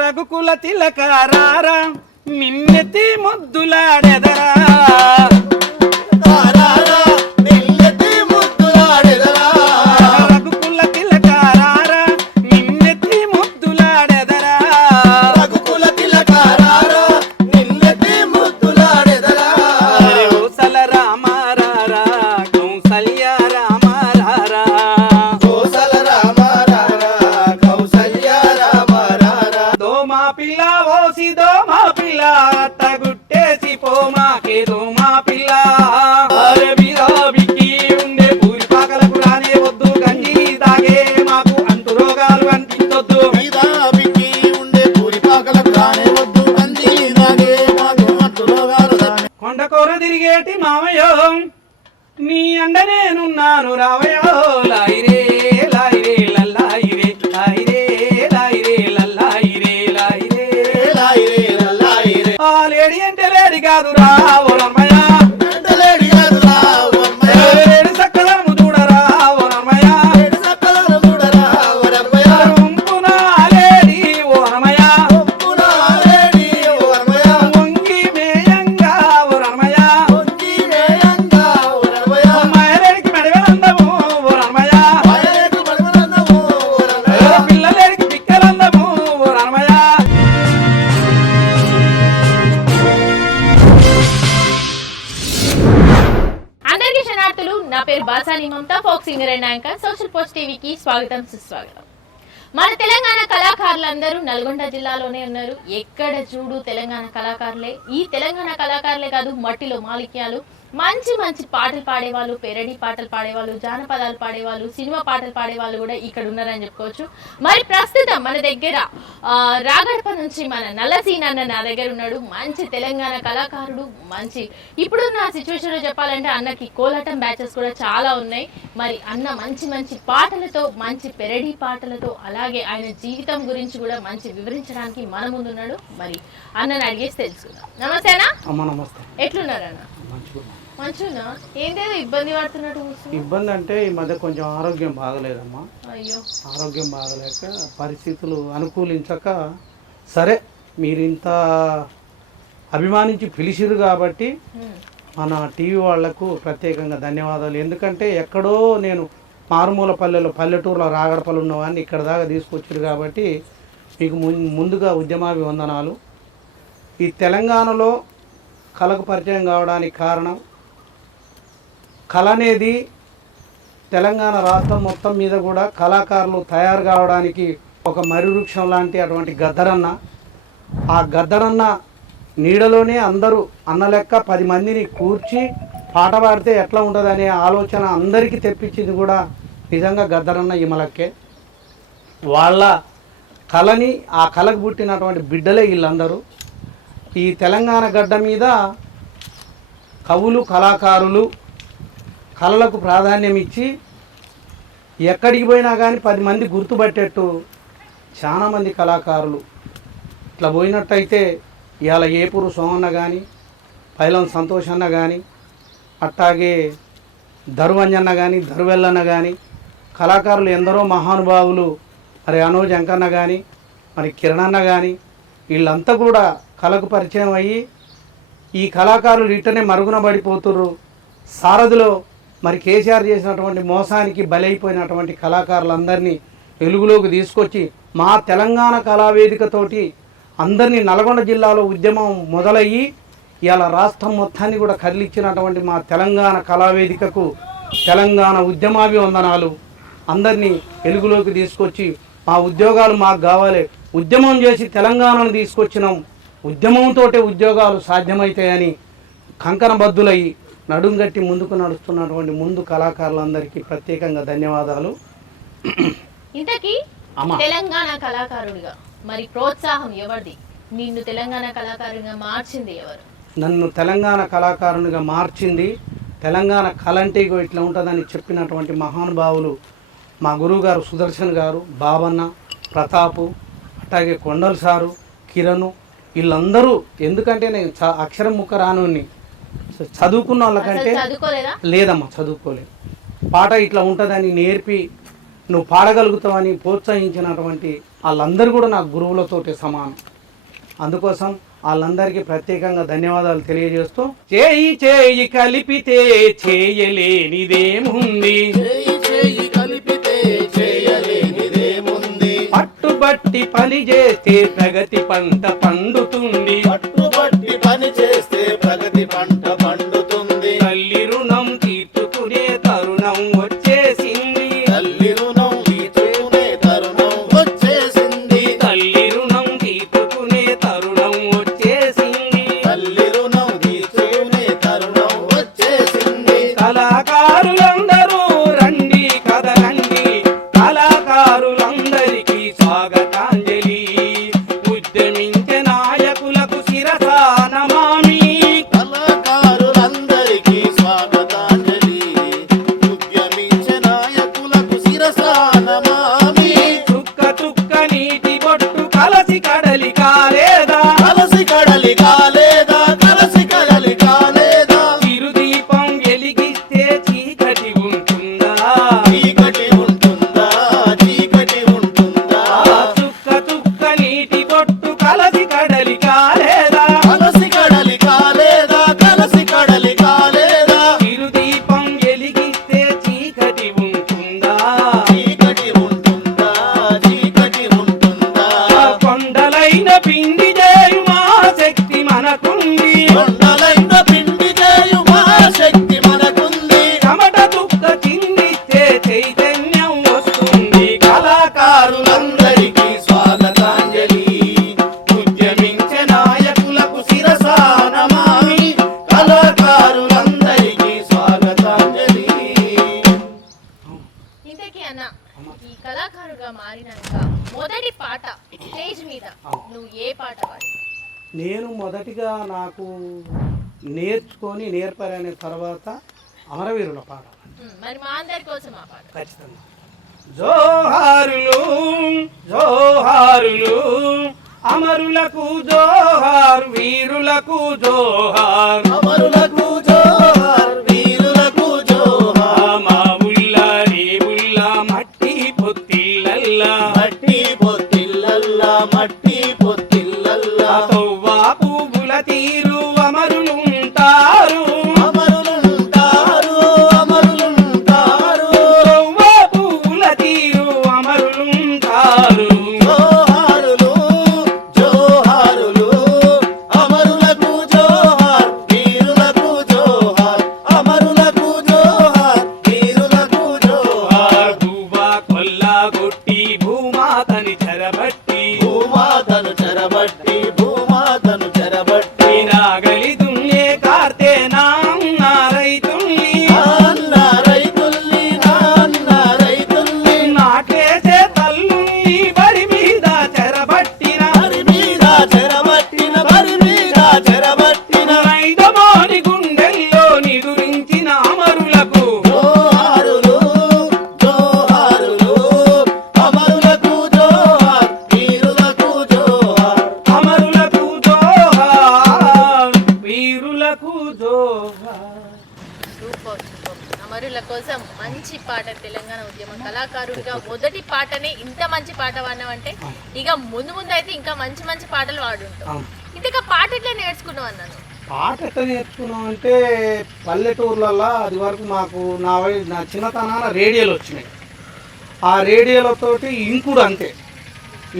రఘుకుల తిలకారారా నిన్నెత్తి ముద్దులాడెదరా తిరిగేటి మామయ్యో నీ అండ నేనున్నాను రావయో లాయిరే లాయిరే లల్లాయిరే లాయిరే లాయిరే లల్లాయిరే లాయిరే లాయిరే లల్లాయిరే ఆ లేడీ అంటే లేడీ కాదు రావోలమ్మయ్య లేడీ కాదు రావోలమ్మయ్య లేడీ సక్కదము చూడరా ఓనమ్మయ్య లేడీ సక్కదము చూడరా ఓనమ్మయ్య ఉంపున లేడీ ఓనమ్మయ్య ఉంపున లేడీ ఓనమ్మయ్య వంగి మేయంగా ఓనమ్మయ్య నా పేరు Basani Mamata, folk singer and anchor. Social post టీవీకి స్వాగతం సుస్వాగతం. మన తెలంగాణ కళాకారులందరూ నల్గొండ జిల్లాలోనే ఉన్నారు. ఎక్కడ చూడు తెలంగాణ కళాకారులే. ఈ తెలంగాణ కళాకారులే కాదు, మట్టిలో మాలిక్యాలు, మంచి మంచి పాటలు పాడేవాళ్ళు, పెరడి పాటలు పాడేవాళ్ళు, జానపదాలు పాడేవాళ్ళు, సినిమా పాటలు పాడేవాళ్ళు కూడా ఇక్కడ ఉన్నారని చెప్పుకోవచ్చు. మరి ప్రస్తుతం మన దగ్గర రాగడప నుంచి మన నల్లసీన్ అన్న నా దగ్గర ఉన్నాడు. మంచి తెలంగాణ కళాకారుడు. మంచి ఇప్పుడున్న సిచ్యువేషన్లో చెప్పాలంటే అన్నకి కోలాటం బ్యాచెస్ కూడా చాలా ఉన్నాయి. మరి అన్న మంచి మంచి పాటలతో, మంచి పెరడి పాటలతో, అలాగే ఆయన జీవితం గురించి కూడా మంచి వివరించడానికి మన ముందున్నాడు. మరి అన్నని అడిగేసి తెలుసుకుందాం. నమస్తే అన్న. ఎట్లున్నారు అన్న? మంచిగా. ఏంటేదో ఇబ్బంది పడుతున్నట్టు. ఇబ్బంది అంటే ఈ మధ్య కొంచెం ఆరోగ్యం బాగలేదమ్మా. అయ్యో. ఆరోగ్యం బాగలేక పరిస్థితులు అనుకూలించక, సరే మీరు ఇంత అభిమానించి పిలిచిరు కాబట్టి మన టీవీ వాళ్లకు ప్రత్యేకంగా ధన్యవాదాలు. ఎందుకంటే ఎక్కడో నేను మారుమూల పల్లెటూరులో రాగడపల్లి ఉన్నవాడిని ఇక్కడ దాకా తీసుకొచ్చారు కాబట్టి మీకు ముందుగా ఉద్యమాభివందనాలు. ఈ తెలంగాణలో కళకు పరిచయం కావడానికి కారణం, కళ అనేది తెలంగాణ రాష్ట్రం మొత్తం మీద కూడా కళాకారులు తయారు కావడానికి ఒక మరివృక్షం లాంటి అటువంటి గద్దరన్న. ఆ గద్దరన్న నీడలోనే అందరూ అన్న లెక్క 10 మందిని కూర్చి పాట పాడితే ఎట్లా ఉంటుందనే ఆలోచన అందరికీ తెప్పించింది కూడా నిజంగా గద్దరన్న ఇమలక్కే. వాళ్ళ కళని, ఆ కళకు పుట్టినటువంటి బిడ్డలే వీళ్ళందరూ. ఈ తెలంగాణ గడ్డ మీద కవులు, కళాకారులు కళలకు ప్రాధాన్యం ఇచ్చి ఎక్కడికి పోయినా కానీ 10 మంది గుర్తుపట్టేట్టు చాలామంది కళాకారులు ఇట్లా పోయినట్టయితే ఇవాళ ఏపూరు సోమన్న కానీ, పైలం సంతోష్ అన్న కానీ, అట్టాగే దరువంజన్న కానీ, దరువెల్లన్న కానీ, కళాకారులు ఎందరో మహానుభావులు, మరి అనోజ్ అంకన్న కానీ, మరి కిరణన్న కానీ, వీళ్ళంతా కూడా కళకు పరిచయం అయ్యి ఈ కళాకారులు ఇట్టనే మరుగున పడిపోతుర్రు. సారథిలో మరి కేసీఆర్ చేసినటువంటి మోసానికి బలైపోయినటువంటి కళాకారులందరినీ వెలుగులోకి తీసుకొచ్చి మా తెలంగాణ కళావేదికతోటి అందరినీ నల్గొండ జిల్లాలో ఉద్యమం మొదలయ్యి ఇలా రాష్ట్రం మొత్తాన్ని కూడా కదిలిచ్చినటువంటి మా తెలంగాణ కళావేదికకు తెలంగాణ ఉద్యమాభివందనాలు. అందరినీ వెలుగులోకి తీసుకొచ్చి మా ఉద్యోగాలు మాకు కావాలి, ఉద్యమం చేసి తెలంగాణను తీసుకొచ్చినాం, ఉద్యమంతో ఉద్యోగాలు సాధ్యమవుతాయని కంకణబద్దులయ్యి నడుంగట్టి ముందుకు నడుస్తున్నటువంటి ముందు కళాకారులందరికీ ప్రత్యేకంగా ధన్యవాదాలు. ఇంతకీ తెలంగాణ కళాకారుడిగా మరి ప్రోత్సాహం ఎవరిది? నిన్ను తెలంగాణ కళాకారునిగా మార్చింది ఎవరు? నన్ను తెలంగాణ కళాకారునిగా మార్చింది, తెలంగాణ కళ అంటే ఇట్లా ఉంటుందని చెప్పినటువంటి మహానుభావులు మా గురువు గారు సుదర్శన్ గారు, బాబన్న, ప్రతాపు, అట్లాగే కొండలు సారు, కిరణ్, వీళ్ళందరూ. ఎందుకంటే నేను అక్షరం ముక్క రానుని చదువుకున్న వాళ్ళకంటే లేదమ్మా, చదువుకోలేదు. పాట ఇట్లా ఉంటుందని నేర్పి నువ్వు పాడగలుగుతావని ప్రోత్సహించినటువంటి వాళ్ళందరూ కూడా నాకు గురువులతోటి సమానం. అందుకోసం వాళ్ళందరికీ ప్రత్యేకంగా ధన్యవాదాలు తెలియజేస్తూ, చేయి చేయి కలిపితే చేయలేనిదేముంది, పట్టుబట్టి పని చేస్తే ప్రగతి పంట పండుతుంది, పట్టుబట్టి పని చేస్తే ప్రగతి పంట పండుతుంది. తల్లి రుణం తీర్చుకునే తరుణం వచ్చేసింది, తల్లి రుణం తీర్చుకునే తరుణం వచ్చేసింది. తల్లి రుణం తీర్చుకునే తరుణం వచ్చేసింది, తల్లి రుణం తీర్చుకునే తరుణం వచ్చేసింది. కళాకారులందరూ రండి కదలండి, కళాకారులందరికీ స్వాగతాంజలి, ఉద్యమించే నాయకులకు శిరసా నమామి. కళాకారులందరికీ స్వాగతాంజలి, ఉద్యమించే నాయకులకు శిరసా నమామి. చుక్క చుక్క నీటి బొట్టు కలసి కడలి కాలేదా, కలసి కడలి కాలేదా, కలసి కడలి కాలేదా. చిరుదీపం వెలిగిస్తే చీకటి ఉంటుందా, చీకటి ఉంటుందా, చీకటి ఉంటుందా. చుక్క చుక్క నీటి బొట్టు కలసి కడలి కాలేదా, కలసి కడలి కాలేదా, కలసి కడలి కాలేదా. చిరుదీపం వెలిగిస్తే చీకటి ఉంటుందా, చీకటి ఉంటుందా, చీకటి ఉంటుందా. కొండలైన పిండి చేయు మా శక్తి మనకుంది, కొండలైన పిండి చేయు మా శక్తి మనకుంది. చెమట చుక్క చిందిస్తే చైతన్యం వస్తుంది. కళాకారులందరికీ స్వాగతాంజలి, ఉద్యమించే నాయకులకు శిరసా నమామి. కళాకారులందరికీ స్వాగతాంజలి. ఇంతకీ అన్న, ఈ కళాకారుగా మారినాక మొదటి పాట స్టేజ్ మీద నువ్వు ఏ పాట పాడి? నేను మొదటిగా నాకు నేర్చుకొని నేర్పరనే తర్వాత అమరవీరుల పాట మరి మా అందరి కోసం ఆ పాట. ఖచ్చితంగా. జోహారులు జోహారులు అమరులకు జోహార్, వీరులకు జోహార్, అమరులకు జోహార్, వీరులకు జోహార్. మా ఉల్లా రేవుల్లా మట్టి పొత్తిళ్ళల్లా, మట్టి పొత్తిళ్ళల్లా, మట్టి పొత్తిళ్ళల్లా. తొవ్వా పువ్వుల తీరు అమరులుంటారు, అమరులుంటారు, అమరులుంటారు. తొవ్వా పువ్వుల తీరు అమరులుంటారు. జోహారులు జోహారులు అమరులకు జోహార్, వీరులకు జోహార్. అమరులకు జోహార్, వీరులకు జోహార్. భూవా కొల్లాగొట్టి భూమాతని చెరబట్టి, భూమాతను చెరబట్టి, భూమాతను చెరబట్టి. నాగలి దున్నే కార్తె నాన్న రైతుల్ని, నాన్న రైతుల్ని, నాన్న రైతుల్ని. నాటేసే తల్లుల్ని బరి మీద చెరబట్టిన, బరి మీద చెరబట్టిన, బరి మీద చెరబట్టిన. మైదమోని గుండెల్లో నిదురించిన అమరులకు జోహారులు జోహారులు అమరులకు జోహార్, వీరులకు జోహార్. అమరులకు జోహార్, వీరులకు జోహార్. Super super. అమరుల కోసం మంచి పాట. తెలంగాణ ఉద్యమ కళాకారుడిగా మొదటి పాటనే ఇంత మంచి పాట పాడినావంటే ఇక ముందు ముందు అయితే ఇంకా మంచి మంచి పాటలు పాడుంటావు. అవును. ఇంతక పాట ఎట్లా నేర్చుకున్నావు అన్నాను? పాట ఎట్లా నేర్చుకున్నాం అంటే పల్లెటూర్లలో అది వరకు మాకు నా చిన్నతనాన రేడియోలు వచ్చినాయి. ఆ రేడియోలతోటి ఇంకుడు అంతే,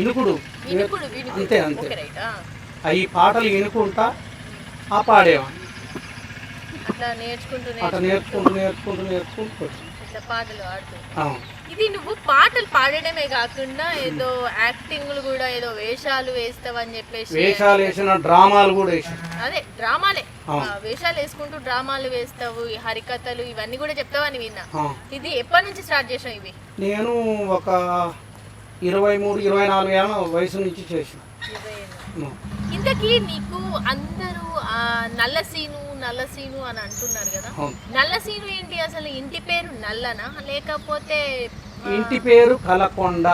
ఇనుకుడు వినుకుడు వినుకుడు. అంతే అంతే. Okay, right. ఈ పాటలు ఇనుకుంటా ఆ పాడేవాడిని. అట్లా నేర్చుకుంటూ అట్లా నేర్చుకుంటూ నేర్చుకుంటూ వచ్చాను. ఇట్లా పాటలు పాడుతూ. అవును. ఇది నువ్వు పాటలు పాడడమే కాకుండా ఏదో యాక్టింగ్లు కూడా ఏదో వేషాలు వేస్తావని చెప్పేసి వేషాలు వేసిన డ్రామాలు కూడా వేసాను. అదే డ్రామాలే. అవును. వేషాలు వేసుకుంటూ డ్రామాలు వేస్తావు, ఈ హరికథలు ఇవన్నీ కూడా చెప్తావని విన్నా. అవును. ఇది ఎప్పటి నుంచి స్టార్ట్ చేసావు ఇవి? నేను ఒక 23-24 ఏళ్ళ వయసు నుంచి చేసిన. ఇంతకీ నీకు అందరూ నల్లసీను నల్లసీను అని అంటున్నారు కదా, అవును. నల్లసీను ఏంటి అసలు? ఇంటి పేరు నల్లనా లేకపోతే ఇంటి పేరు కలకొండ.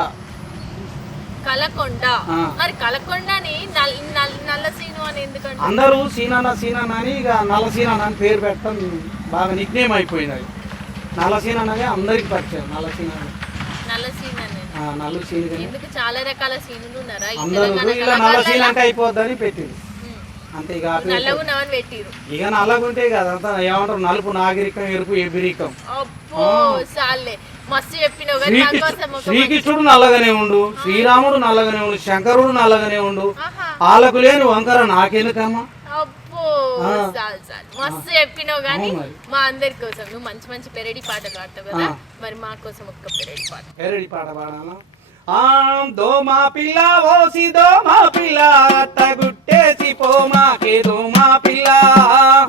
కలకొండ. ఆ. మరి కలకొండని నల్లసీను అని ఎందుకంటే? అందరూ సీనన్న అని ఇక నల్లసీనన్న అని పేరు పెట్టడం బాగా నిక్నేమ్ అయిపోయింది. అది నల్లసీనన్నగా అందరికి పరిచయం. నల్లసీనన్న నల్లసీను అని. నల్లు సీన్ కానీ ఎందుకు చాలా రకాల సీనులు ఉన్నారా ఈ అందరూ తెలంగాణ ఇలా నల్ల సీన్ కళాకారులలో? అంటే అయిపోద్దని పెట్టింది అంతే. ఇక ఆపేసి- నల్లగున్నావని పెట్టిరు. ఇక నల్లగుంటే కదంతా ఏమంటారు, నలుపు నాగరికం, ఎరుపు ఎబిరికం. అబ్బో సాల్లే మస్తు చెప్పినావు కానీ నా కోసం ఒక శ్రీకృష్ణుడు నల్లగానే ఉండు, శ్రీరాముడు నల్లగానే ఉండు, శంకరుడు నల్లగానే ఉండు, ఆహా. వాళ్ళకు లేని వంకర నాకెందుకమ్మా. అబ్బో చాలు మస్తు చెప్పినావు కానీ అవును మరి. మా అందరి కోసం నువ్వు మంచి మంచి పెరడి పాటలు పాడతావు కదా మరి మా కోసం ఒక్క పెరడి పాట. ఎరడి పాట పాడాలా? దోమా పిల్ల ఓసి దోమా పిల్ల అట్టగుట్టేసి పోమాకే దోమా పిల్ల.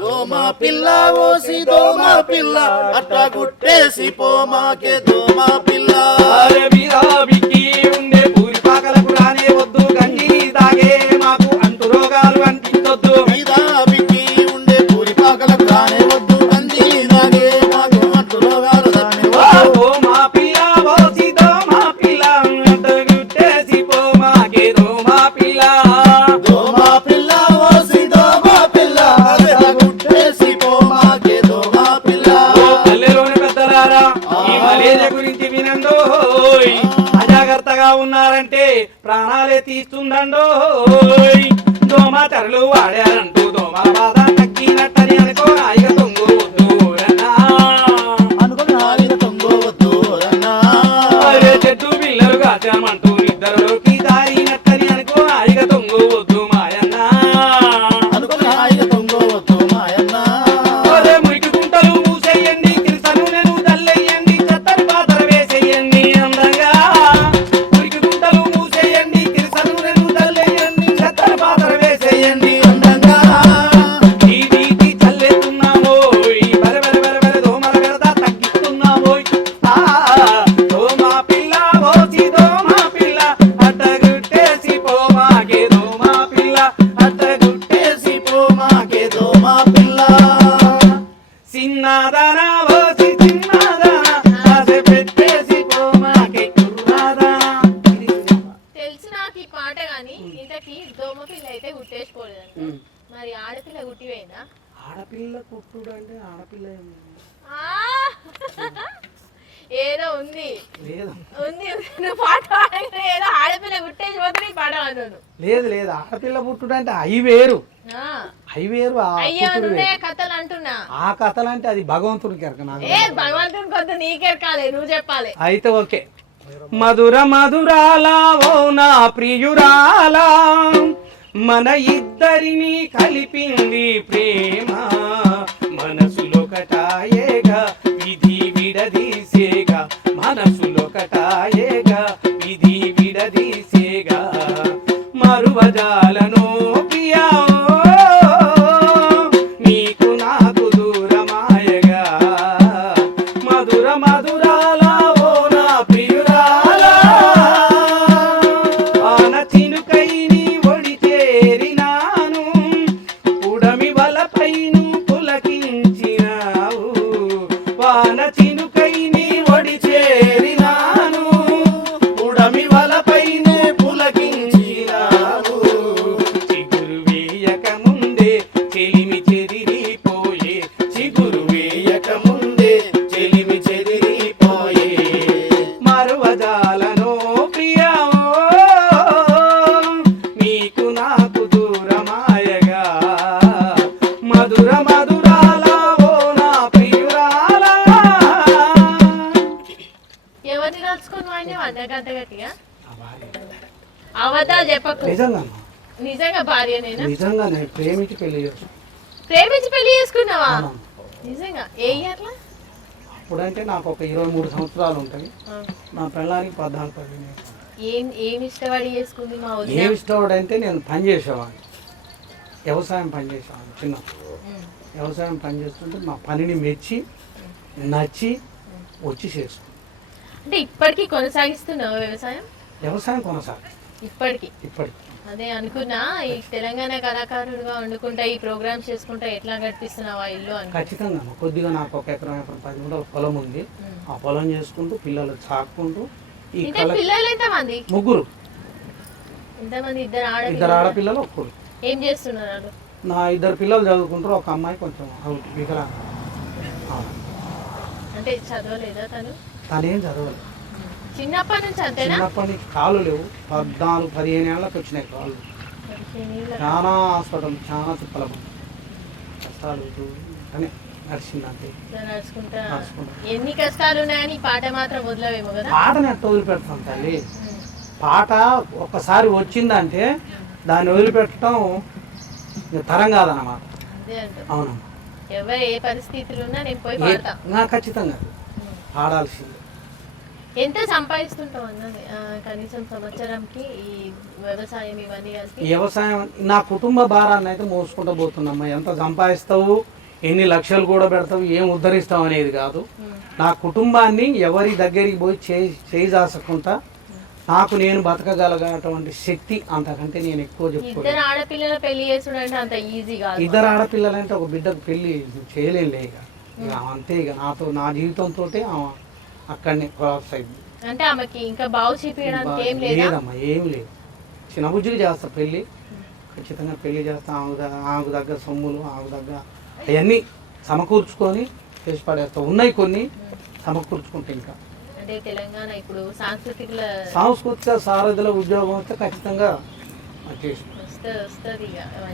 దోమ పిల్ల ఓసి దోమ పిల్ల అట్ట గుట్టేసి పోమాకే దోమ పిల్ల. అరే బిరాబికి ఉండే పూరి పాకలకు రానే వద్దు, గంజి తాగే మాకు అంటు రోగాలు అంటించొద్దు. మీదాబికి ఉండే పూరి పాకలకు రానే వద్దు, గంజి తాగే మాకు అంటు రోగాలు రానే వద్దు. దోమా పిల్ల ఓసి దోమా పిల్ల అట్టగుట్టేసి పోమాకే దోమా పిల్ల. దోమ పిల్ల ఓసి దోమ పిల్ల అట్ట గుట్టేసి పోమాకే దోమ పిల్ల. పల్లెలోని పెద్దలారా ఈ మలేరియా గురించి వినండోయ్, అజాగ్రత్తగా ఉన్నారంటే ప్రాణాలే తీస్తుందండోయ్. దోమ తెరలు వాడారంటూ దోమల బాధ తగ్గినట్టని అనుకో హాయిగా తొంగవద్దు రన్నా. అనుకుని ఆగిన తొంగవద్దు అన్నా. అరే చెట్టు పిల్లలు కాచామంటూ నిద్రలోకి దారినట్టని అనుకో హాయిగా తొంగవద్దు మాయన్నా. అనుకుని ఆగిన తొంగవద్దు మాయన్నా. అరే మురికి గుంటలు మూసేయండి, కిరిసను నేను తల్లెయ్యండి, చెత్తని పాత్ర వేసేయండి అందంగా. మురికి గుంటలు మూసేయండి, కిరిసను నేను తల్లెయ్యండి, చెత్తని పాత్ర వేసేయండి అందంగా. ఈ నీటి చల్లెత్తున్నామోయ్, బెర బెర బెర బెర దోమల బెరద తగ్గిస్తున్నామోయ్. ఆ దోమ పిల్ల ఓసి దోమ పిల్ల అట్టగుట్టేసి పోమాకే దోమ పిల్ల, అట్టగుట్టేసి పోమాకే దోమ పిల్ల. చిన్నదానా ఓసి చిన్నదానా ఆశ పెట్టేసి పోమాకే కుర్రాదానా. తెలుసు నాకు ఈ పాట గాని ఇంతకి దోమ పిల్ల అయితే గుట్టేసిపోలేదంట మరి ఆడపిల్ల గుట్టిపోయిందా? ఆడపిల్ల కుట్టుడు అంటే ఆడపిల్ల ఆ! ఏదో ఉంది లేదు ఉంది నువ్వు పాట పాడగానే ఏదో ఆడపిల్ల గుట్టేసి పోతే నీ పాట అన్నాను. లేదు లేదు ఆడపిల్ల పుట్టుడు అంటే అవి వేరు, ఆ, అవి వేరు, ఆ అయ్యో పుట్టుడు నువ్వే వేరు. కథలు అంటున్నా. ఆ కథలు అంటే అది భగవంతుడికి ఎరక నాకు. ఏ భగవంతుని కొద్ది నీకెరకాలే నువ్వు చెప్పాలి. అయితే ఓకే. మధుర మధురాల ఓ నా ప్రియురాలా, మన ఇద్దరిని కలిపింది ప్రేమ, మనసులొకటాయేగా విధి విడదీసేగా, మనసులొకటాయేగా విధి విడదీసేగా, మరువజాలను ప్రియా నీకు నాకు దూరమాయగా. మధుర మధురాల ఓ నా ప్రియురాలా, ఆన చినుకై నీ ఒడి చేరినాను, ఉడమి వలపైను పులకించినావు. వాన చినుకై నీ ఒడి చేరినాను, ఉడమి వలపైనే పులకించినావు. చిగురు వేయక ముందే చెలిమి చెదిరిపోయే, చిగురు వేయక ముందే చెలిమి చెదిరిపోయే, మరువజాలను ప్రియా నీకు నాకు దూరమాయగా. మధుర మధురాల ఓ నా ప్రియురాలా. ఎవరిని రాసుకొని వాడిని వందగంట గట్టిగా అవతా చెప్పకు. నిజంగా నిజంగా భార్య నేను నిజంగా నేను ప్రేమించి పెళ్లి చేస్తాను. ప్రేమించి పెళ్లి చేసుకున్నావా? నిజంగా ఏ ఇయర్లా? అప్పుడంటే నాకు ఒక 23 సంవత్సరాలు ఉంటాయి, నా పిల్లానికి 14 ఏమి ఇష్టపడి చేసుకుంది మా వదిన? ఏమి ఇష్టపడంటే నేను పని చేసేవాడిని, వ్యవసాయం పని చేసేవాడిని. చిన్న వ్యవసాయం పని చేస్తుంటే నా పనిని మెచ్చి నచ్చి వచ్చి చేసుకున్నాను. అంటే ఇప్పటికీ కొనసాగిస్తున్నావు వ్యవసాయం? వ్యవసాయం కొనసాగి ఇప్పటికి ఇప్పటికి అదే అనుకున్నా ఈ తెలంగాణ కళాకారుడుగా వండుకుంటా ఈ ప్రోగ్రామ్స్ చేసుకుంటా ఎట్లా గడిపిస్తున్నావా ఇల్లు అని. ఖచ్చితంగా కొద్దిగా నాకు ఒక ఎకరం 10 గుంటల పొలం ఉంది, ఆ పొలం చేసుకుంటూ పిల్లలు చాక్కుంటూ ఈ ఇంకా పిల్లలు ఎంతమంది? ముగ్గురు, ఎంతమంది? ఇద్దరు ఇద్దరు ఆడపిల్లలు ఒక్కడు. ఏం చేస్తున్నారు వాళ్ళు? నా 2 పిల్లలు చదువుకుంటారు, ఒక అమ్మాయి కొంచెం వికలాంగ. అంటే చదవలేదా తను? తనేం చదవలేదు. చిన్నప్పటి నుంచి అంతేనా? చిన్నప్పటి నుంచి కాళ్ళు లేవు, 14-15 ఏళ్ళకి వచ్చినాయి కాళ్ళు. చాలా హాస్పిటల్, చాలా తిప్పల కష్టాలు అని నడిచిందంటే నడుచుకుంటా. ఎన్ని కష్టాలు ఉన్నాయని పాట మాత్రం వదలవేమో కదా? పాటని ఎట్లా వదిలిపెడతాం తల్లి? పాట ఒక్కసారి వచ్చిందంటే దాన్ని వదిలిపెట్టడం తరం కాదన్నమాట. అవునమ్మా, ఎవరు ఏ పరిస్థితులు ఉన్నా నేను పోయి పాడతా. ఖచ్చితంగా పాడాల్సింది. ఎంత సంపాదిస్తుంటావు అన్న కనీసం సంవత్సరంకి ఈ వ్యవసాయం ఇవన్నీ కలిపి? వ్యవసాయం నా కుటుంబ భారాన్ని అయితే మోసుకుంటూ పోతున్నామ్మా. ఎంత సంపాదిస్తావు, ఎన్ని లక్షలు కూడా పెడతావు, ఏం ఉద్ధరిస్తావు అనేది కాదు. నా కుటుంబాన్ని ఎవరి దగ్గరికి పోయి చేజాసకుండా నాకు నేను బతకగలగటువంటి శక్తి, అంతకంటే నేను ఎక్కువ చెప్పుకోను. ఇద్దరు ఆడపిల్లల పెళ్లి చేసుడంటే అంత ఈజీ కాదు. ఇద్దరు ఆడపిల్లలంటే ఒక బిడ్డకు పెళ్లి చేయలేనులే ఇక అంతే. ఇక నాతో నా జీవితంతో అక్కడనే క్రాస్ అయింది. అంటే ఆమెకి ఇంకా బాగు చూపించడానికి ఏం లేదమ్మా, ఏం లేదు. చిన్న బుజ్జికి చేస్తా పెళ్ళి, ఖచ్చితంగా పెళ్లి చేస్తా. ఆమెకు దగ్గర సొమ్ములు, ఆమెకు దగ్గర అవన్నీ సమకూర్చుకొని చేసి పడేస్తా. ఉన్నాయి కొన్ని సమకూర్చుకుంటే ఇంకా. అంటే తెలంగాణ ఇప్పుడు సాంస్కృతిక సారథుల ఉద్యోగం వస్తే ఖచ్చితంగా వస్తుంది.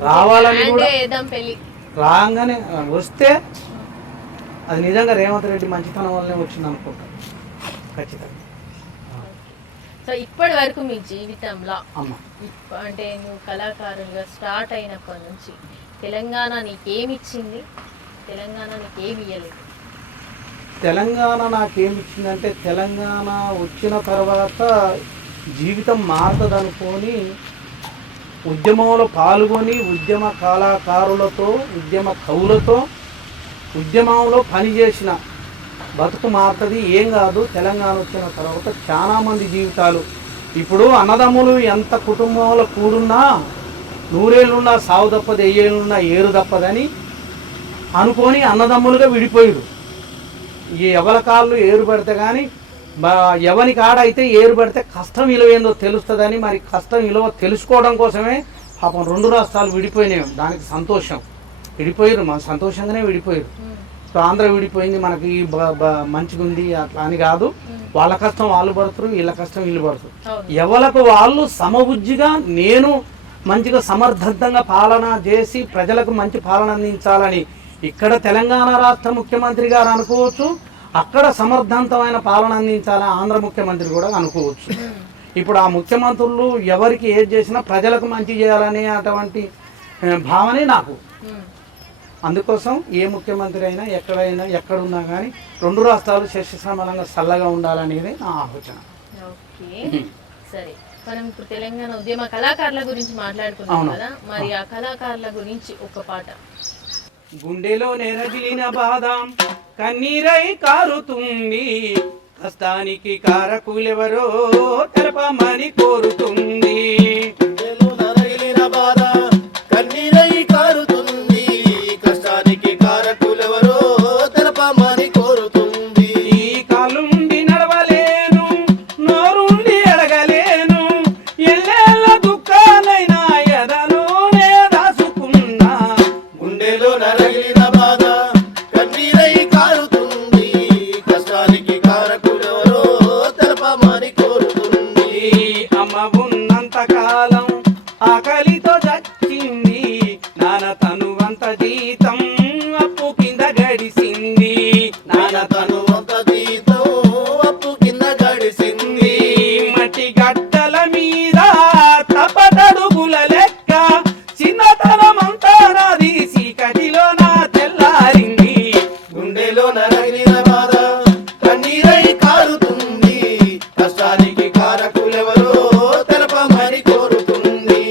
రావాలని రాగానే వస్తే అది నిజంగా రేవంత్ రెడ్డి మంచితనం వల్లనే వచ్చింది అనుకుంటా ఖచ్చితంగా. సో ఇప్పటి వరకు మీ జీవితంలో అమ్మ అంటే నువ్వు కళాకారులుగా స్టార్ట్ అయినప్పటి నుంచి తెలంగాణ నీకేమి ఇచ్చింది, తెలంగాణ నీకేమి ఇవ్వలేదు? తెలంగాణ నాకేమిచ్చిందంటే, తెలంగాణ వచ్చిన తర్వాత జీవితం మారుతుందనుకొని ఉద్యమంలో పాల్గొని ఉద్యమ కళాకారులతో, ఉద్యమ కవులతో ఉద్యమంలో పనిచేసిన బతుకు మారుతుంది. ఏం కాదు, తెలంగాణ వచ్చిన తర్వాత చాలామంది జీవితాలు. ఇప్పుడు అన్నదమ్ములు ఎంత కుటుంబంలో కూడున్నా 100 ఏళ్ళున్నా సావు తప్పదు, 1000 ఏళ్ళున్నా ఏరు తప్పదని అనుకొని అన్నదమ్ములుగా విడిపోయారు. ఈ ఎవల కాళ్ళు ఏరు పడితే కానీ ఎవని కాడ అయితే ఏరు పడితే కష్టం విలువ ఏందో తెలుస్తుందని, మరి కష్టం విలువ తెలుసుకోవడం కోసమే పాపం 2 రాష్ట్రాలు విడిపోయినాయి. దానికి సంతోషం, విడిపోయారు, మన సంతోషంగానే విడిపోయారు. ఆంధ్ర విడిపోయింది మనకి మంచిగా ఉంది అట్లా అని కాదు. వాళ్ళ కష్టం వాళ్ళు పడుతారు, వీళ్ళ కష్టం వీళ్ళు పడుతారు. ఎవరికి వాళ్ళు సమబుద్ధిగా నేను మంచిగా సమర్థంగా పాలన చేసి ప్రజలకు మంచి పాలన అందించాలని ఇక్కడ తెలంగాణ రాష్ట్ర ముఖ్యమంత్రి గారు అనుకోవచ్చు, అక్కడ సమర్థవంతమైన పాలన అందించాలని ఆంధ్ర ముఖ్యమంత్రి కూడా అనుకోవచ్చు. ఇప్పుడు ఆ ముఖ్యమంత్రులు ఎవరికి ఏది చేసినా ప్రజలకు మంచి చేయాలనే అటువంటి భావనే నాకు. అందుకోసం ఏ ముఖ్యమంత్రి అయినా ఎక్కడున్నా కానీ 2 రాష్ట్రాలు శస్యశ్యామలంగా చల్లగా ఉండాలనేది నా ఆలోచన. సరే, మనం ఇప్పుడు తెలంగాణ ఉద్యమ కళాకారుల గురించి మాట్లాడుకున్నాం కదా, మరి ఆ కళాకారుల గురించి ఒక పాట. గుండెలో నెరగిలిన బాధ కన్నీరై కారుతుంది, కష్టానికి కారకులెవరో తెలపమని కోరుతుంది. గుండెలో నెరగిలిన బాధ కన్నీరై కారుతుంది, కష్టానికి కారకులెవరో తెలపమని కోరుతుంది. ఈ కాలుండి నడవలేను, నోరుండి ఎడగలేను, ఎల్లేళ్ళ దుఃఖాలైనా ఎదలోనే దాసుకున్నా. గుండెలో నరగిలిన బాధ కన్నీరై కారుతుంది, కష్టానికి కారకులెవరో తెలపమని కోరుతుంది. అమ్మ ఉన్నంత కాలం ఆకలితో చచ్చింది, నాన్న తనువంత జీతం అప్పు కింద గడిసింది, నాన్న తనువంత జీతం అప్పు కింద గడిసింది. మట్టి గడ్డల మీద తపటడుగుల లెక్క చిన్నతనమంతా నాది చీకటిలో నా తెల్లారింది. గుండెలో నరగిలిన బాధ కన్నీరై కారుతుంది, కష్టానికి కారకులెవరో తెలపమని కోరుతుంది,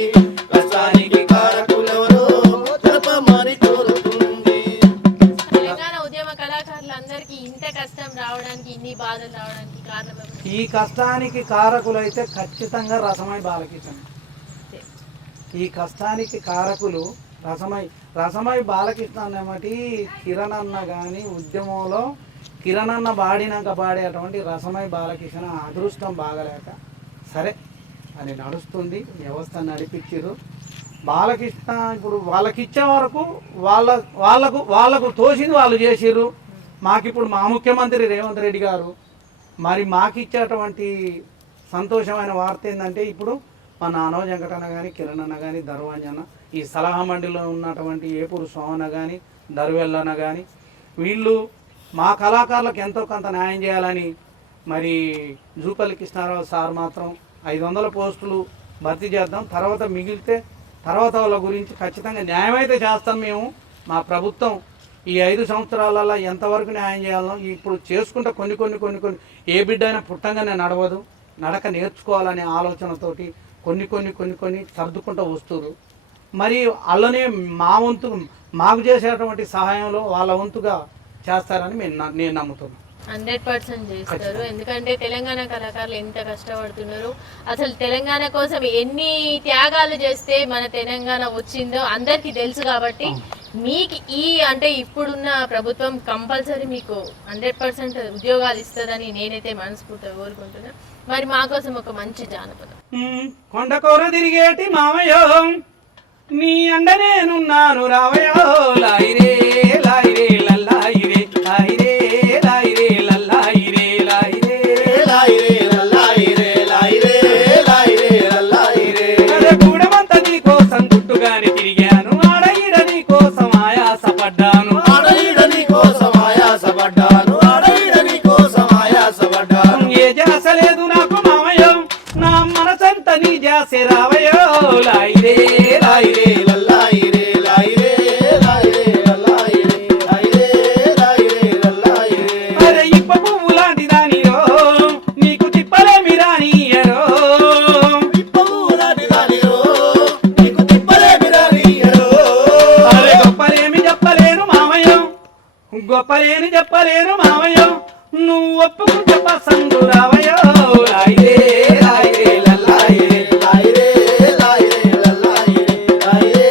కష్టానికి కారకులెవరో తెలపమని కోరుతుంది. తెలంగాణ ఉద్యమ కళాకారులందరికీ ఇంత కష్టం రావడానికి, ఇన్ని బాధలు రావడానికి కారణం ఏమిటి? ఈ కష్టానికి కారకులైతే ఖచ్చితంగా రసమై బాలకిషన్. ఈ కష్టానికి కారకులు రసమై బాలకృష్ణ అన్నమాట. కిరణ్ అన్న కానీ ఉద్యమంలో కిరణ్ అన్న పాడినాక పాడేటువంటి రసమై బాలకృష్ణ అదృష్టం బాగలేక సరే అది నడుస్తుంది, వ్యవస్థ నడిపించారు. బాలకృష్ణ ఇప్పుడు వాళ్ళకి ఇచ్చే వరకు వాళ్ళకు తోసింది వాళ్ళు చేసిర్రు. మాకిప్పుడు మా ముఖ్యమంత్రి రేవంత్ రెడ్డి గారు మరి మాకు ఇచ్చేటువంటి సంతోషమైన వార్త ఏంటంటే ఇప్పుడు మా నానోజ్ వెంకటన్న కానీ కిరణ్ అన్న కానీ దర్వాంజన్న ఈ సలహా మండలిలో ఉన్నటువంటి ఏపూరు సోమన్న కానీ దర్వెల్లన్న కానీ వీళ్ళు మా కళాకారులకు ఎంతో కొంత న్యాయం చేయాలని మరి జూపల్లి కృష్ణారావు సార్ మాత్రం 500 పోస్టులు భర్తీ చేద్దాం, తర్వాత మిగిలితే తర్వాత వాళ్ళ గురించి ఖచ్చితంగా న్యాయం అయితే చేస్తాం మేము. మా ప్రభుత్వం ఈ 5 సంవత్సరాలలో ఎంతవరకు న్యాయం చేయాలో ఇప్పుడు చేసుకుంటే కొన్ని ఏ బిడ్డ అయినా పుట్టంగానే నడవదు, నడక నేర్చుకోవాలనే ఆలోచనతోటి కొన్ని సర్దుకుంటూ వస్తున్నారు. మరి వాళ్ళనే మా వంతు మాకు చేసేటువంటి సహాయంలో వాళ్ళ వంతుగా చేస్తారని నేను నమ్ముతున్నాను. 100% చేస్తారు. ఎందుకంటే తెలంగాణ కళాకారులు ఎంత కష్టపడుతున్నారు, అసలు తెలంగాణ కోసం ఎన్ని త్యాగాలు చేస్తే మన తెలంగాణ వచ్చిందో అందరికీ తెలుసు. కాబట్టి మీకు అంటే ఇప్పుడున్న ప్రభుత్వం కంపల్సరీ మీకు 100% ఉద్యోగాలు ఇస్తుందని నేనైతే మనస్ఫూర్తిగా కోరుకుంటున్నాను. మరి మా కోసం ఒక మంచి జానపదం. కొండకూర తిరిగేటి మామయ్యో నీ అండ నేనున్నాను రావయో లాయిరే లాయిరే లల్లాయిరే లాయిరే లాయిరే లల్లాయిరే లాయిరే లాయిరే లల్లాయిరే లాయిరే లాయిరే లల్లాయిరే అరే గూడమంత నీ కోసం గుట్టుగాని తిరిగాను, ఆడఈడ నీ కోసం ఆయాసపడ్డాను, ఆడఈడ నీ కోసం ఆయాసపడ్డాను, ఆడఈడ నీ కోసం ఆయాసపడ్డాను. ఏ జాస లేదు నాకు మామయ్యో నా మనసంత నీ జాసే రావయో లాయిరే లాయిరే లల్లాయిరే లాయిరే లాయిరే లల్లాయిరే లాయిరే లాయిరే లల్లాయిరే అరే ఇప్ప పువ్వు లాంటి దానిరో నీకు తిప్పలేమి రానియరో, ఇప్పవులాంటి దానిరో నీకు తిప్పలేమి రానియరో. అరే గొప్పలేమి చెప్పలేను మామయ్యో, గొప్పలేని చెప్పలేను మామయ్యో, నువ్వు ఒప్పుకుంటే పసందు రావయో లాయిరే లాయిరే లల్లాయిరే లాయిరే లాయిరే లల్లాయిరే లాయిరే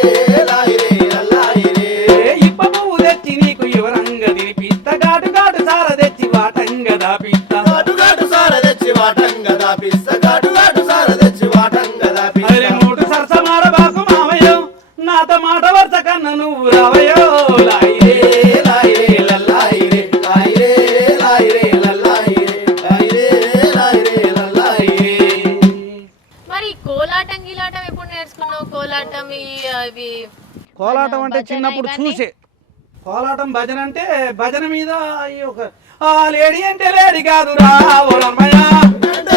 లాయిరే లల్లాయిరే ఇప్ప పువ్వు తెచ్చి నీకు యువరంగా తినిపిస్తా, ఘాటు ఘాటు సార తెచ్చి వాటంగా దాపిస్తా, ఘాటు ఘాటు సార తెచ్చి వాటంగా దాపిస్తా, ఘాటు ఘాటు సార తెచ్చి వాటంగా దాపిస్తా. అరే మూటు సరసమాడ బాకు మామయ్యో నాతో మాట వరుస కన్నా నువ్వు రావయో లాయిరే లాయిరే లల్లాయిరే లాయిరే లాయిరే లల్లాయిరే లాయిరే లాయిరే లల్లాయిరే మరి కోలాటం గీలాటం ఎప్పుడు నేర్చుకున్నావు? కోలాటం ఇవి కోలాటం అంటే చిన్నప్పుడు చూసే కోలాటం, భజన అంటే భజన మీద ఈ ఒక లేడీ అంటే లేడీ కాదురా ఓ రమయ్య,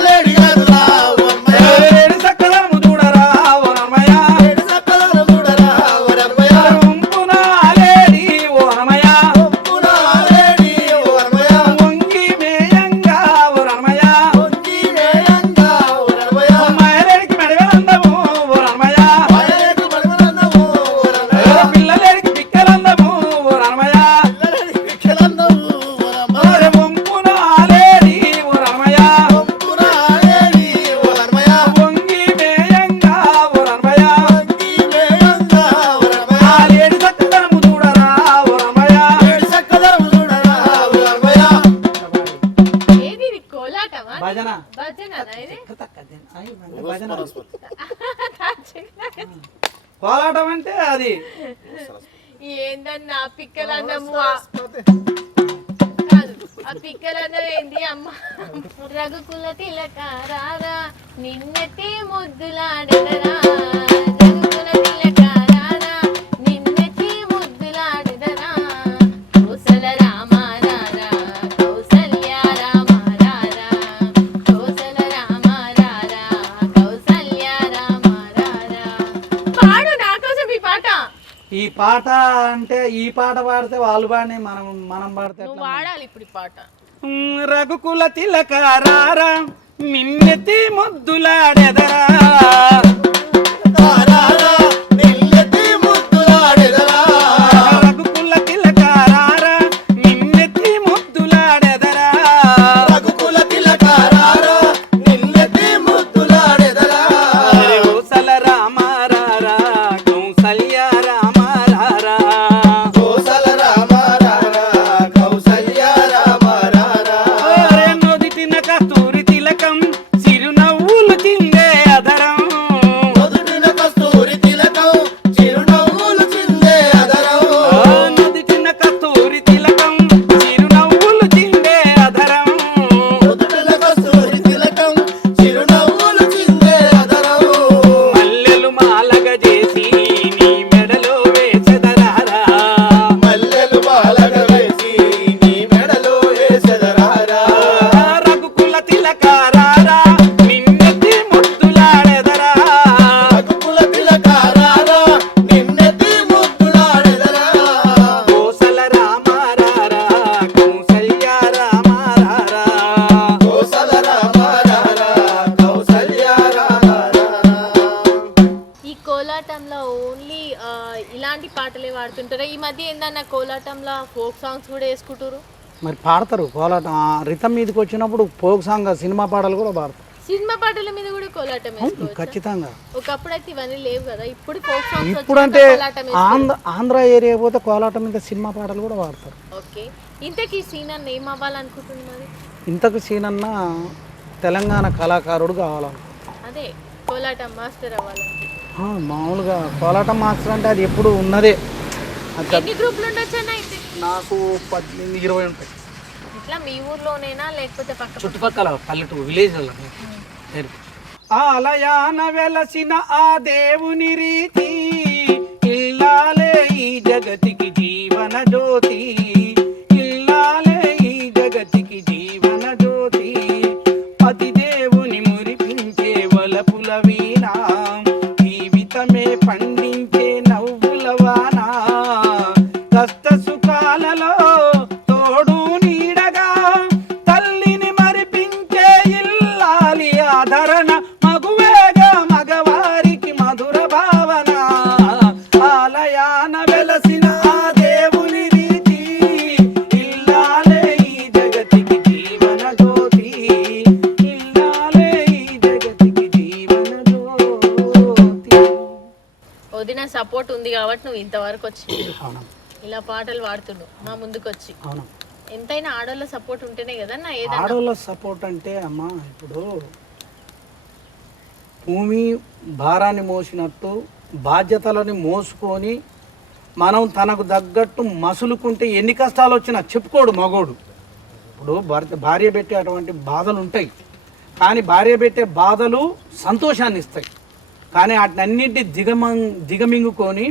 లేడి కాదురా ఓ అమ్మయ్య, లేడీ సక్కదనము చూడరా ఓ రమయ్య, లేడి సక్కదనం చూడరా ఓ అమ్మయ్య, వంపున లేడీ ఓ రమయ్య, ఒప్పున లేడి ఓ అమ్మయ్య, వంగి మేయంగా ఓ రమయ్య, వంగి మేయంగా ఓ అమ్మయ్య, మహిళడికి మెడగలందము ఓ రమయ్య, మాయలేకు మడమలందము ఓ అమ్మయ్య, పిల్లలేడికి పిక్కలందము ఓ రమయ్య, పిల్లలేడి పిక్కలందము ఓ అమ్మయ్య, వంపున లేడీ ఓ రమయ్య, ఒప్పున లేడి ఓ అమ్మయ్య, వంగి మేయంగా ఓ రమయ్య, వంగి మేయంగా ఓ అమ్మయ్య, ఆ లేడీ సక్కదనము చూడరా ఓ రమయ్య. లేడి సక్కదనం చూడరా ఓ అమ్మయ్య. ఏది ఇది కోలాటమా? భజన భజననా ఇది? భజన కోలాటం అంటే అది ఏందన్నా పిక్కలన్నము కాదు, ఆ పిక్కలన్నం ఏంది అమ్మ? రఘుకుల తిలక రారా నిన్నెత్తి ముద్దులాడెదరా, రఘుకుల తిలక రారా నిన్నెత్తి ముద్దులాడెదరా, కోసల రామ రారా కౌసల్య రామ రారా, కోసల రామ రారా కౌసల్య రామ రారా. పాడు నా కోసం ఈ పాట. ఈ పాట అంటే ఈ పాట పాడితే వాళ్ళు పాడిన మనం పాడితే నువ్వు వాడాలి ఇప్పుడు ఈ పాట. రఘుకుల తిలక రారా నిన్నెత్తి ముద్దులాడెదరా, రారా నిల్లెత్తి ముద్దులాడెదరా, రఘుకుల తిలక రారా నిన్నెత్తి ముద్దులాడెదరా, రఘుకుల తిలక రారా నిల్లెత్తి ముద్దులాడెదరా, కోసల రామ రారా కౌసల్య రామ రారా, కోసల రామ రారా కౌసల్య రామ రారా, నొదిటిన కస్తూరి తిలకం చిరునవ్వులు చిందే అదరం, మొదటిన కస్తూరి వేసి నీ మెడలో వేసెదరారా మల్లెలు బాలగ వేసి నీ మెడలో వేసెదరారా రఘుకుల తిలకారారా నిన్నెత్తి ముద్దులాడెదరా రఘుకుల తిలకారారా నిన్నెత్తి ముద్దులాడెదరా కోసల రామారారా కౌసల్య రామారారా కోసల రామారారా కౌసల్య రామారారా ఈ కోలాటంలో ఓన్లీ ఇలాంటి పాటలే వాడుతుంటారా? ఈ మధ్య ఏందన్నా కోలాటంలో ఫోక్ సాంగ్స్ కూడా వేసుకుంటారు. మరి పాడతారు కోలాటం రితం మీదకి వచ్చినప్పుడు ఫోక్ సాంగ్ సినిమా పాటలు కూడా పాడతారు. సినిమా పాటల మీద కూడా కోలాటం వేసుకోవచ్చు. ఖచ్చితంగా. ఒకప్పుడు అయితే ఇవన్నీ లేవు కదా, ఇప్పుడు ఫోక్ సాంగ్స్ ఇప్పుడు అంటే ఆంధ్ర ఏరియా పోతే కోలాటం మీద సినిమా పాటలు కూడా పాడతారు. ఓకే, ఇంతకీ సీన్ అన్న ఏం అవ్వాలనుకుంటున్నారు? ఇంతకు సీనన్న తెలంగాణ కళాకారుడు కావాలనుకుంటున్నాను. అదే కోలాటం మాస్టర్ అవ్వాలనుకుంటున్నారు. మామూలుగా కోలాటం మాస్టర్ అంటే అది ఎప్పుడు ఉన్నదే. అది ఎన్ని గ్రూపులు ఉండొచ్చు అన్న అయితే? నాకు 18-20 ఉంటాయి. ఇట్లా మీ ఊర్లోనేనా లేకపోతే పక్క చుట్టుపక్కల పల్లెటూరు విలేజ్లలో. ఆలయాన వెలసిన ఆ దేవుని రీతి ఇల్లాలే ఈ జగతికి జీవన జ్యోతి ఇల్లాలే ఈ జగతికి జీవన జ్యోతి పతి దేవుని మురిపించే వలపుల వీణ జీవితమే పండించే నవ్వుల వాన కష్ట సుఖాలలో తోడు నీడగా తల్లిని మరిపించే ఇల్లాలి ఆదరణ మగువేగా మగవారికి మధుర భావన ఆలయాన వెలసిన ఆ దేవుని రీతి ఇల్లాలే ఈ జగతికి జీవన జ్యోతి ఇల్లాలే ఈ జగతికి జీవన జ్యోతి. వదిన సపోర్ట్ ఉంది కాబట్టి నువ్వు ఇంతవరకు వచ్చి అవును ఇలా పాటలు పాడుతున్నావు మా ముందుకు వచ్చి. అవును. ఎంతైనా ఆడోళ్ళ సపోర్ట్ ఉంటేనే కదా నా ఏదైనా. ఆడవాళ్ళ సపోర్ట్ అంటే అమ్మా ఇప్పుడు భూమి భారాన్ని మోసినట్టు బాధ్యతలని మోసుకొని మనం తనకు తగ్గట్టు మసులుకుంటే ఎన్ని కష్టాలు వచ్చినా చెప్పుకోడు మగోడు. ఇప్పుడు భార్య పెట్టే అటువంటి బాధలు ఉంటాయి, కానీ భార్య పెట్టే బాధలు సంతోషాన్ని ఇస్తాయి. కానీ వాటినన్నింటి దిగమింగుకొని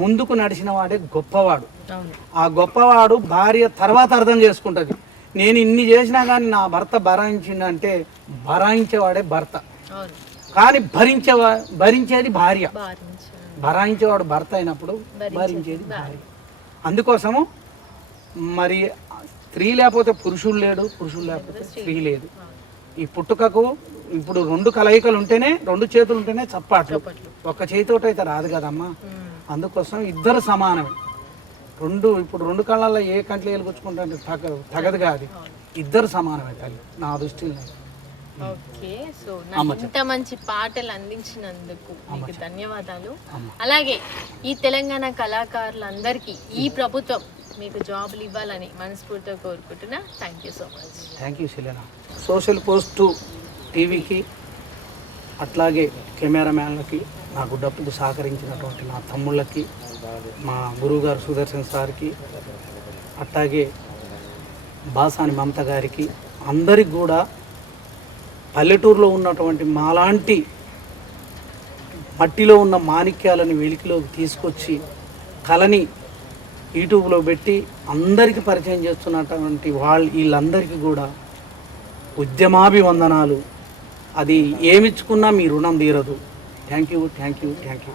ముందుకు నడిచిన వాడే గొప్పవాడు. ఆ గొప్పవాడు భార్య తర్వాత అర్థం చేసుకుంటుంది. నేను ఇన్ని చేసినా కానీ నా భర్త భరాయించిందంటే భరాయించేవాడే భర్త, కానీ భరించేది భార్య. భరాయించేవాడు భర్త అయినప్పుడు భరించేది భార్య. అందుకోసము మరి స్త్రీ లేకపోతే పురుషుడు లేడు, పురుషుడు లేకపోతే స్త్రీ లేదు. ఈ పుట్టుకకు ఇప్పుడు 2 కలయికలు ఉంటేనే, 2 చేతులు ఉంటేనే చప్పాట్లు. ఒక్క చేతితోటి అయితే రాదు కదమ్మా. అందుకోసం ఇద్దరు సమానమే. ఇప్పుడు 2 కళ్ళల్లో ఏ కంట్లో వెలుగుచ్చుకుంటే తగదు కాదు. ఇద్దరు సమానమే తల్లి నా దృష్టిలో. ఓకే, సో నాకు ఇంత మంచి పాటలు అందించినందుకు మీకు ధన్యవాదాలు. అలాగే ఈ తెలంగాణ కళాకారులందరికీ ఈ ప్రభుత్వం మీకు జాబులు ఇవ్వాలని మనస్ఫూర్తిగా కోరుకుంటున్నా. Thank you so much. Thank you Shilena. Social post టీవీకి అట్లాగే కెమెరామ్యాన్లకి, నాకు డబ్బుకు సహకరించినటువంటి నా తమ్ముళ్ళకి, మా గురువుగారు సుదర్శన్ సార్కి, అట్లాగే బాసాని మమత గారికి, అందరికి కూడా పల్లెటూరులో ఉన్నటువంటి మాలాంటి మట్టిలో ఉన్న మాణిక్యాలని వెలికిలోకి తీసుకొచ్చి కళని యూట్యూబ్లో పెట్టి అందరికీ పరిచయం చేస్తున్నటువంటి వీళ్ళందరికీ కూడా ఉద్యమాభివందనాలు. అది ఏమిచ్చుకున్నా మీ రుణం తీరదు. Thank you. Thank you.